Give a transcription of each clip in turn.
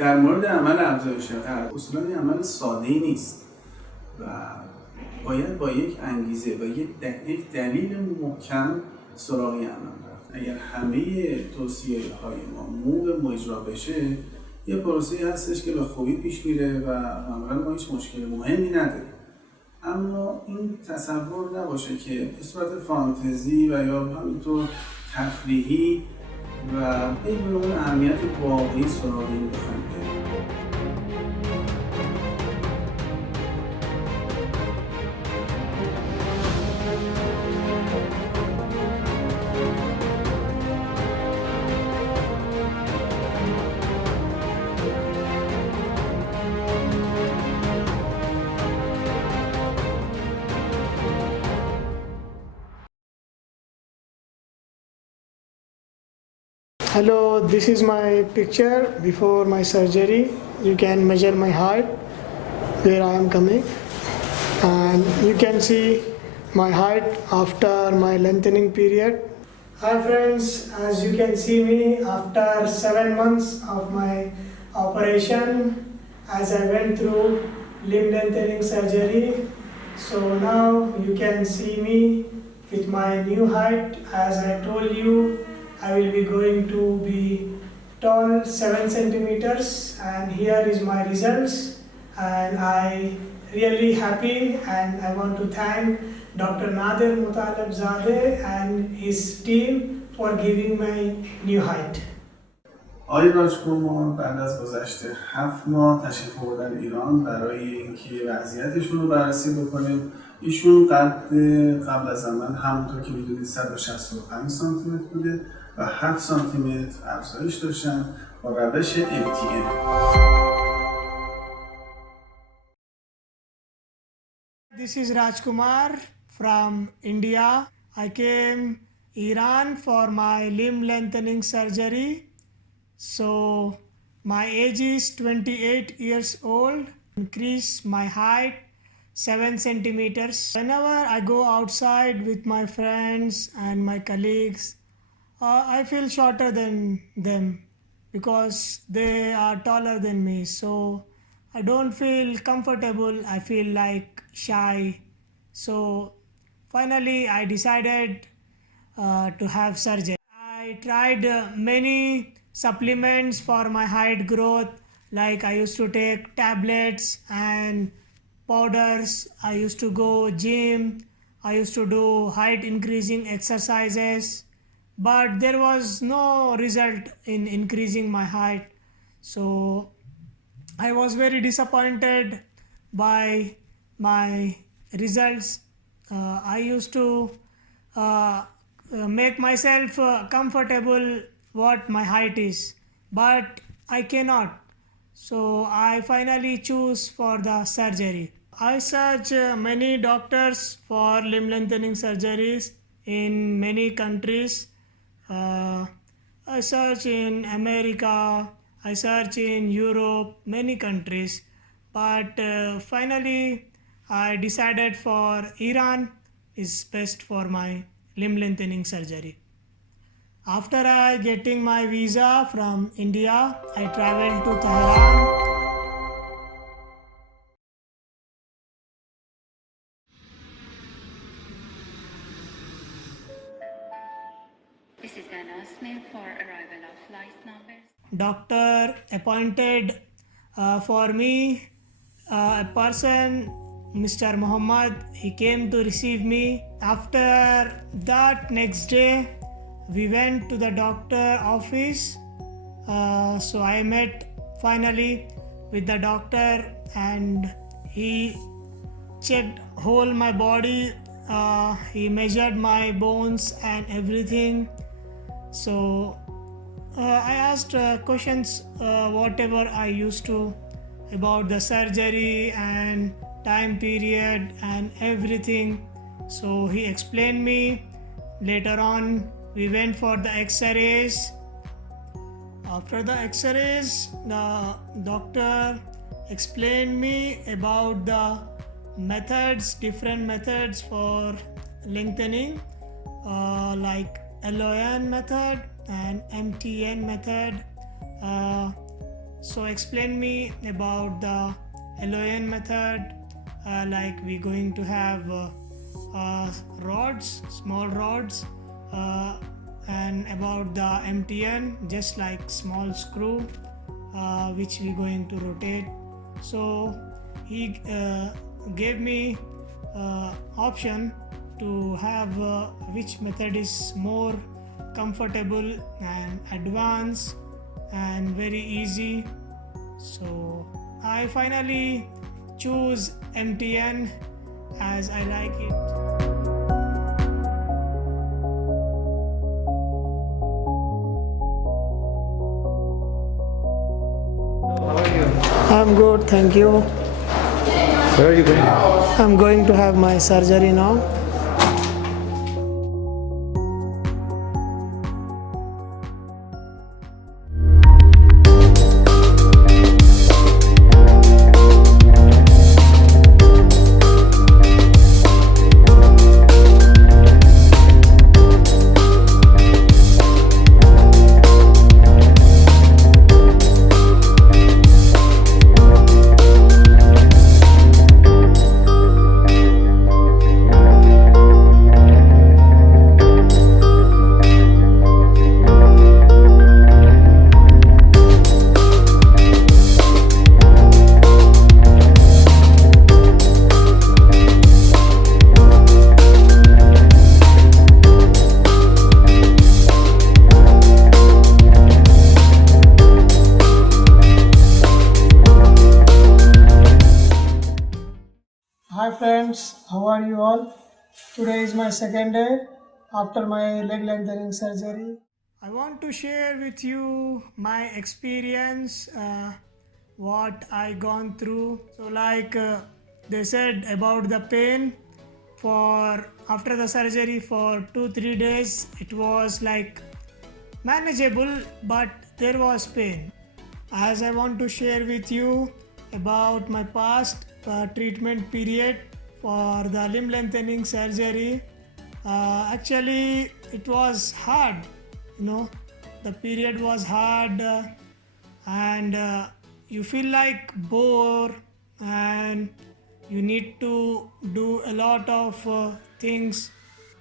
در مورد عمل افزایش قد اصولا این عمل ساده‌ای نیست و باید با یک انگیزه و یک دلیل محکم سراغ عمل رفت. اگر همه توصیه‌های ما مو به اجرا بشه، یه پروسه‌ای هستش که به خوبی پیش میره و معمولا ما هیچ مشکل مهمی نداریم. اما این تصور نباشه که به صورت فانتزی و یا همینطور تفریحی و بدون اون اهمیت واقعی سراغ این بخوایم بریم. Hello, this is my picture before my surgery. You can measure my height where I am coming, and you can see my height after my lengthening period. Hi friends, as you can see me after 7 months of my operation, as I went through limb lengthening surgery. So now you can see me with my new height. As I told you, I will be going to be tall 7 centimeters, and here is my results, and I really happy, and I want to thank Dr. Nadir Mutalab Zadeh and his team for giving my new height. آقای راجکومار بعد از گذشت 7 ماه تشریف آوردن ایران برای اینکه وضعیتشون رو بررسی بکنیم. ایشون قد قبل از عمل همونطور که میدونید 165 سانتی متر بوده و 7 سانتی متر افزایش داشتن با روش MTN. This is Rajkumar from India. I came Iran for my limb lengthening surgery. So my age is 28 years old. Increase my height 7 centimeters. Whenever I go outside with my friends and my colleagues, I feel shorter than them because they are taller than me. So I don't feel comfortable. I feel like shy. So finally I decided to have surgery. I tried many supplements for my height growth, like I used to take tablets and powders. I used to go gym. I used to do height increasing exercises, but there was no result in increasing my height. So I was very disappointed by my results. I used to make myself comfortable what my height is, but I cannot. So I finally choose for the surgery. I search many doctors for limb lengthening surgeries in many countries. I search in America, I search in Europe, many countries, but finally I decided for Iran is best for my limb lengthening surgery. After I getting my visa from India, I traveled to Tehran. This is the announcement for arrival of flight numbers. Doctor appointed for me a person, Mr. Muhammad. He came to receive me. After that, next day, we went to the doctor office. So I met finally with the doctor, and he checked whole my body. He measured my bones and everything. So I asked questions whatever I used to about the surgery and time period and everything. So he explained me. Later on we went for the x-rays. After the x-rays, the doctor explained me about the methods, different methods for lengthening, like LON method and MTN method. So explain me about the LON method, like we're going to have rods, small rods, and about the MTN, just like small screw, which we're going to rotate. So he gave me option to have which method is more comfortable and advanced and very easy. So I finally choose MTN as I like it. How are you? I'm good, thank you. Where are you going? I'm going to have my surgery now. Hi friends, how are you all? Today is my second day after my leg lengthening surgery. I want to share with you my experience, what I gone through. So like they said about the pain for after the surgery for 2-3 days, it was like manageable, but there was pain. As I want to share with you about my past treatment period for the limb lengthening surgery. Actually, it was hard, the period was hard, and you feel like bore, and you need to do a lot of things.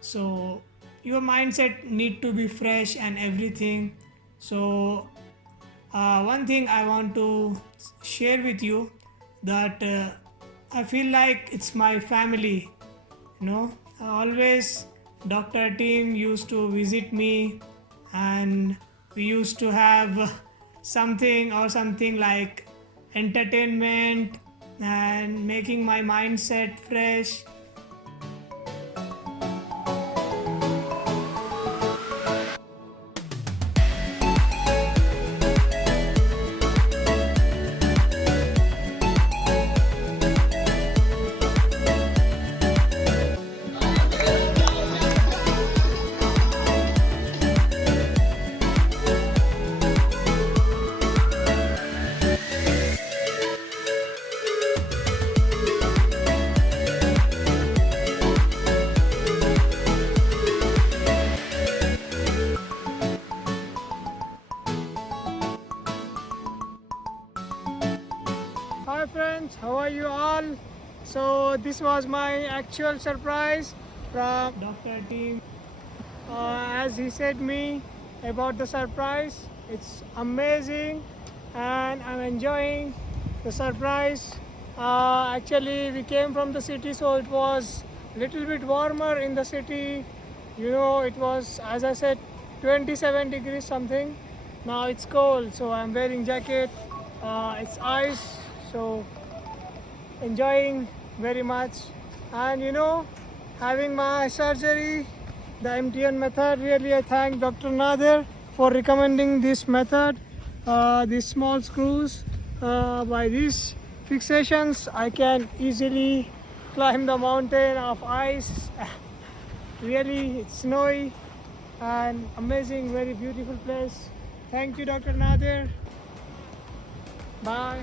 So your mindset need to be fresh and everything. So one thing I want to share with you, that I feel like it's my family. Always doctor team used to visit me, and we used to have something like entertainment and making my mindset fresh. Hi friends, how are you all? So this was my actual surprise from doctor team. As he said me about the surprise, it's amazing and I'm enjoying the surprise. Actually, we came from the city, so it was a little bit warmer in the city. It was, as I said, 27 degrees something. Now it's cold, so I'm wearing jacket. It's ice, so enjoying very much. And having my surgery, the MTN method, really I thank Dr. Nader for recommending this method. These small screws, by these fixations I can easily climb the mountain of ice. Really, it's snowy and amazing, very beautiful place. Thank you, Dr. Nader. Bye.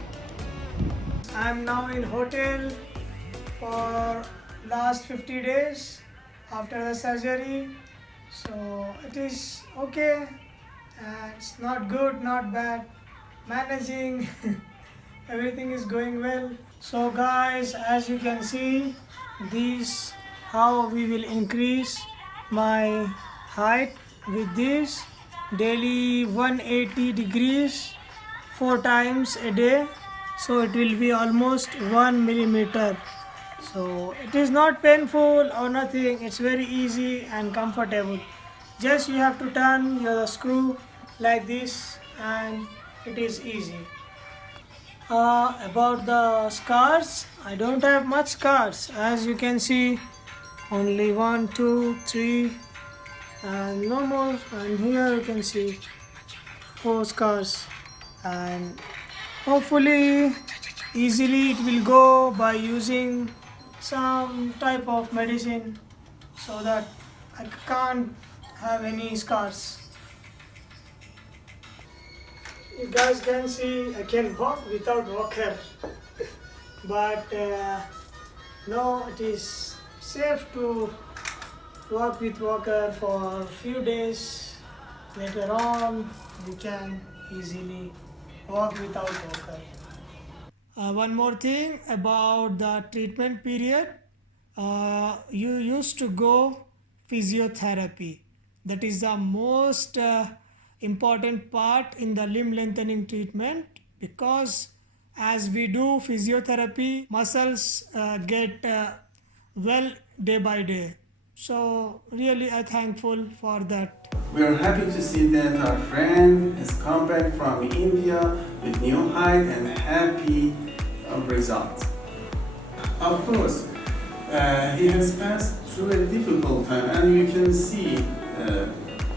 I'm now in hotel for last 50 days after the surgery. So it is okay. It's not good, not bad. managing. Everything is going well. So guys, as you can see, this how we will increase my height with this daily 180 degrees 4 times a day. So it will be almost 1 millimeter. So it is not painful or nothing. It's very easy and comfortable. Just you have to turn your screw like this and it is easy. About the scars, I don't have much scars. As you can see, only 1, 2, 3 and no more. And here you can see 4 scars, and hopefully easily it will go by using some type of medicine so that I can't have any scars. You guys can see I can walk without walker, but no, it is safe to walk with walker for a few days. Later on, we can easily walk without walker. One more thing about the treatment period. You used to go physiotherapy. That is the most important part in the limb lengthening treatment, because as we do physiotherapy, muscles get well day by day. So really I'm thankful for that. We are happy to see that our friend has come back from India with new height and happy result. Of course, he has passed through a difficult time, and you can see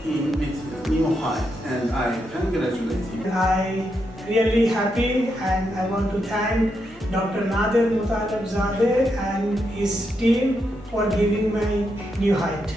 him with new height, and I congratulate him. I really happy, and I want to thank Dr. Nadir Mutalab Zadeh and his team for giving my new height.